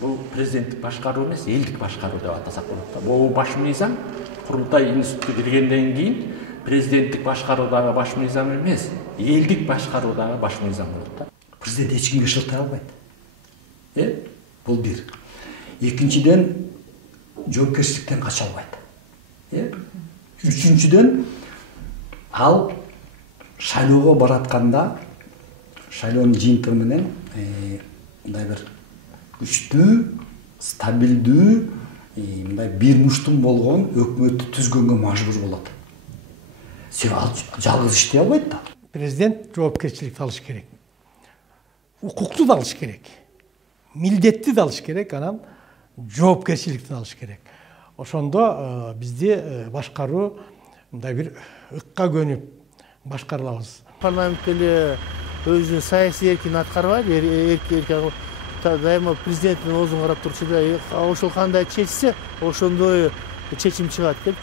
Бул президенттик башкаруу эмес, элдик башкаруу деп атасак болот да. Бул баш мыйзам курултай институту киргенден кийин президенттик башкаруудагы баш мыйзам эмес, элдик башкаруудагы баш мыйзам болот да. Президент эч кимге шылтай албайт. Бул бир. Экинчиден, жоопкерчиликтен кача албайт. Үчүнчүдөн, ал шайлоого баратканда шайлоонун жыйынтыгы менен мындай бир күчтүү, стабилдүү, мындай бир муштум болгон өкмөттү түзгөнгө мажбур болот. Себеби ал жалгыз иштей албайт да. Президент жоопкерчиликти алыш керек. Укукту да алыш керек. Милдетти да алыш керек, анан жоопкерчиликти алыш керек. Ошондо бизде башкаруу мындай бир ыкка көнүп башкарылабыз. Парламент эле өзүнүн саясий эркин аткарбайт, дайыма президенттин оозун карап турчу да, ошол кандай чечсе, ошондой чечим чыгат деп